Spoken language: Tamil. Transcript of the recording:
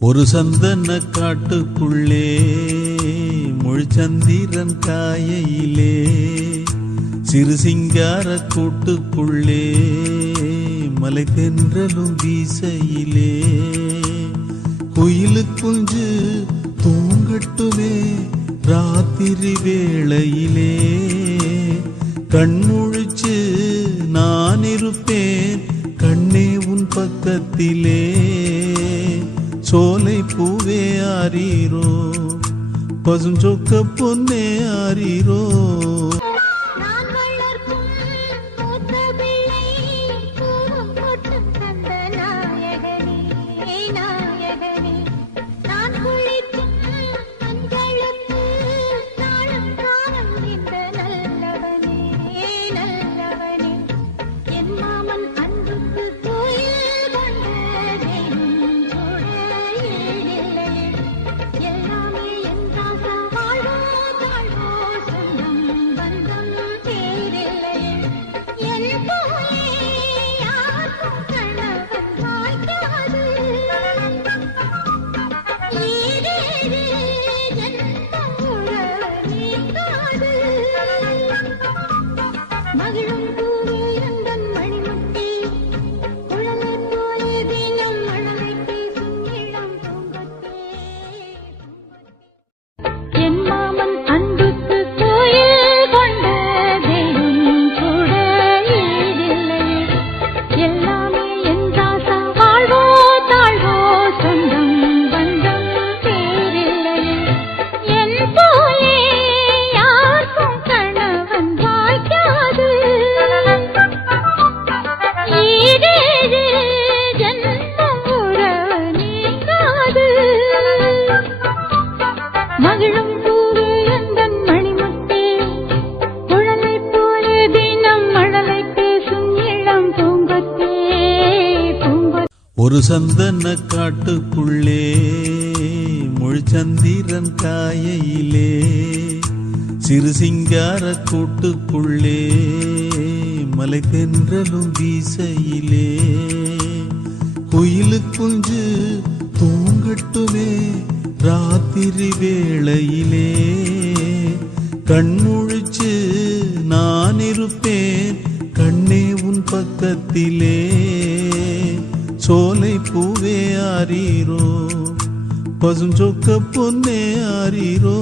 ஒரு சந்தன காட்டுக்குள்ளே முழுச்சந்திரன் காயையிலே சிறு சிங்கார கூட்டுக்குள்ளே மலை தென்றலும் வீசையிலே குயிலு குஞ்சு தூங்கட்டுமே ராத்திரி வேளையிலே கண்முழிச்சு நான் இருப்பேன் கண்ணே உன் பக்கத்திலே சோலை பூவே ஆரீரோ பசுஞ்சொக்க பொன்னே ஆரீரோ ஒரு சந்தன காட்டுக்குள்ளே முழுச்சந்திரன் காயையிலே சிறு சிங்கார கூட்டுக்குள்ளே மலை தென்றலும் வீசையிலே குயிலு குஞ்சு தூங்கட்டுமே ராத்திரி வேளையிலே கண்முழிச்சு நான் இருப்பேன் கண்ணே உன் பக்கத்திலே சோலை பூவே ஆரீரோ பசுஞ்சொக்க பொன்னே ஆரீரோ